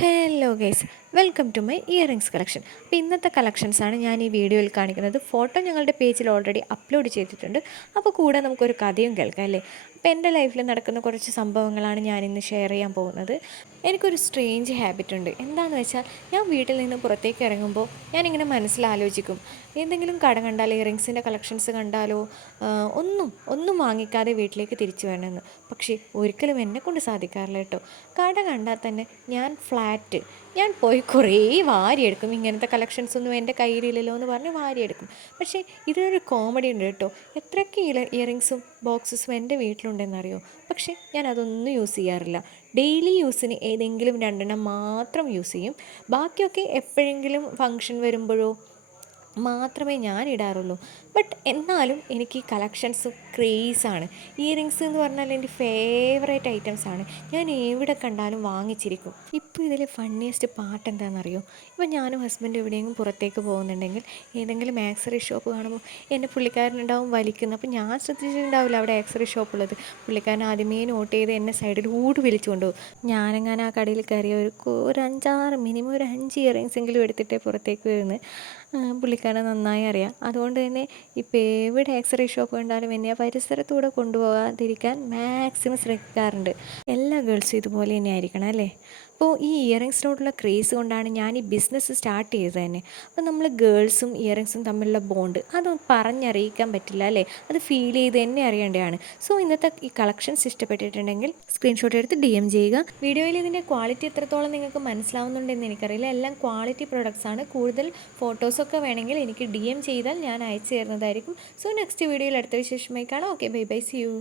Hello guys, welcome to my earrings collection. അപ്പോൾ ഇന്നത്തെ കളക്ഷൻസാണ് ഞാൻ ഈ വീഡിയോയിൽ കാണിക്കുന്നത്. ഫോട്ടോ ഞങ്ങളുടെ പേജിൽ ഓൾറെഡി അപ്ലോഡ് ചെയ്തിട്ടുണ്ട്. അപ്പോൾ കൂടെ നമുക്കൊരു കഥയും കേൾക്കാം അല്ലേ. അപ്പോൾ എൻ്റെ ലൈഫിൽ നടക്കുന്ന കുറച്ച് സംഭവങ്ങളാണ് ഞാനിന്ന് ഷെയർ ചെയ്യാൻ പോകുന്നത്. എനിക്കൊരു സ്ട്രേഞ്ച് ഹാബിറ്റ് ഉണ്ട്. എന്താണെന്ന് വെച്ചാൽ ഞാൻ വീട്ടിൽ നിന്ന് പുറത്തേക്ക് ഇറങ്ങുമ്പോൾ ഞാനിങ്ങനെ മനസ്സിലാലോചിക്കും, എന്തെങ്കിലും കട കണ്ടാലോ, ഇയറിങ്സിൻ്റെ കളക്ഷൻസ് കണ്ടാലോ ഒന്നും വാങ്ങിക്കാതെ വീട്ടിലേക്ക് തിരിച്ചു വരണമെന്ന്. പക്ഷേ ഒരിക്കലും എന്നെക്കൊണ്ട് സാധിക്കാറില്ല കേട്ടോ. കട കണ്ടാൽ തന്നെ ഞാൻ പോയി കുറേ വാരിയെടുക്കും. ഇങ്ങനത്തെ കളക്ഷൻസ് ഒന്നും എൻ്റെ കയ്യിലില്ലല്ലോ എന്ന് പറഞ്ഞ് വാരിയെടുക്കും. പക്ഷേ ഇതിനൊരു കോമഡി ഉണ്ട് കേട്ടോ. എത്രയൊക്കെ ഇയറിങ്സും ബോക്സസും എൻ്റെ വീട്ടിലുണ്ടെന്നറിയോ, പക്ഷേ ഞാൻ അതൊന്നും യൂസ് ചെയ്യാറില്ല. ഡെയിലി യൂസിന് ഏതെങ്കിലും രണ്ടെണ്ണം മാത്രം യൂസ് ചെയ്യും. ബാക്കിയൊക്കെ എപ്പോഴെങ്കിലും ഫങ്ഷൻ വരുമ്പോഴോ മാത്രമേ ഞാൻ ഇടാറുള്ളൂ. ബട്ട് എന്നാലും എനിക്ക് ഈ കളക്ഷൻസ് ക്രേസാണ്. ഇയറിങ്സ് എന്ന് പറഞ്ഞാൽ എൻ്റെ ഫേവറേറ്റ് ഐറ്റംസാണ്. ഞാൻ എവിടെ കണ്ടാലും വാങ്ങിച്ചിരിക്കും. ഇപ്പോൾ ഇതിൽ ഫണ്ണിയസ്റ്റ് പാർട്ട് എന്താണെന്നറിയോ? ഇപ്പോൾ ഞാനും ഹസ്ബൻഡും എവിടെയെങ്കിലും പുറത്തേക്ക് പോകുന്നുണ്ടെങ്കിൽ ഏതെങ്കിലും ആക്സറി ഷോപ്പ് കാണുമ്പോൾ എൻ്റെ പുള്ളിക്കാരനുണ്ടാവും വലിക്കുന്നത്. അപ്പോൾ ഞാൻ ശ്രദ്ധിച്ചിട്ടുണ്ടാവില്ല അവിടെ ആക്സറി ഷോപ്പുള്ളത്. പുള്ളിക്കാരൻ ആദ്യമേ നോട്ട് ചെയ്ത് എന്നെ സൈഡിലൂടെ വിളിച്ചു കൊണ്ടുപോകും. ഞാനെങ്ങനെ ആ കടയിൽ കയറിയ ഒരു അഞ്ചാറ് മിനിമം ഒരു 5 ഇയറിങ്സ് എങ്കിലും എടുത്തിട്ടേ പുറത്തേക്ക് വരുന്നത്. പുള്ളിക്കാരനെ നന്നായി അറിയാം. അതുകൊണ്ട് തന്നെ ഇപ്പോൾ എവിടെ ആക്സറി ഷോപ്പ് കണ്ടാലും എന്നെ ആ പരിസരത്തൂടെ കൊണ്ടുപോകാതിരിക്കാൻ മാക്സിമം ശ്രമിക്കാറുണ്ട്. എല്ലാ ഗേൾസും ഇതുപോലെ തന്നെ ആയിരിക്കണം അല്ലേ. അപ്പോൾ ഈ ഇയറിങ്സിനോടുള്ള ക്രേസ് കൊണ്ടാണ് ഞാൻ ഈ ബിസിനസ് സ്റ്റാർട്ട് ചെയ്തത് തന്നെ. അപ്പോൾ നമ്മൾ ഗേൾസും ഇയറിങ്സും തമ്മിലുള്ള ബോണ്ട് അതൊന്നും പറഞ്ഞറിയിക്കാൻ പറ്റില്ല അല്ലേ. അത് ഫീൽ ചെയ്ത് തന്നെ അറിയേണ്ടതാണ്. സോ ഇന്നത്തെ ഈ കളക്ഷൻസ് ഇഷ്ടപ്പെട്ടിട്ടുണ്ടെങ്കിൽ സ്ക്രീൻഷോട്ട് എടുത്ത് DM ചെയ്യുക. വീഡിയോയിൽ ഇതിൻ്റെ ക്വാളിറ്റി എത്രത്തോളം നിങ്ങൾക്ക് മനസ്സിലാവുന്നുണ്ടെന്ന് എനിക്കറിയില്ല. എല്ലാം ക്വാളിറ്റി പ്രൊഡക്ട്സ് ആണ്. കൂടുതൽ ഫോട്ടോസൊക്കെ വേണമെങ്കിൽ എനിക്ക് DM ചെയ്താൽ ഞാൻ അയച്ചു തരുന്നതായിരിക്കും. സോ നെക്സ്റ്റ് വീഡിയോയിൽ അടുത്ത വിശേഷമായി കാണാം. Okay, bye bye, see U.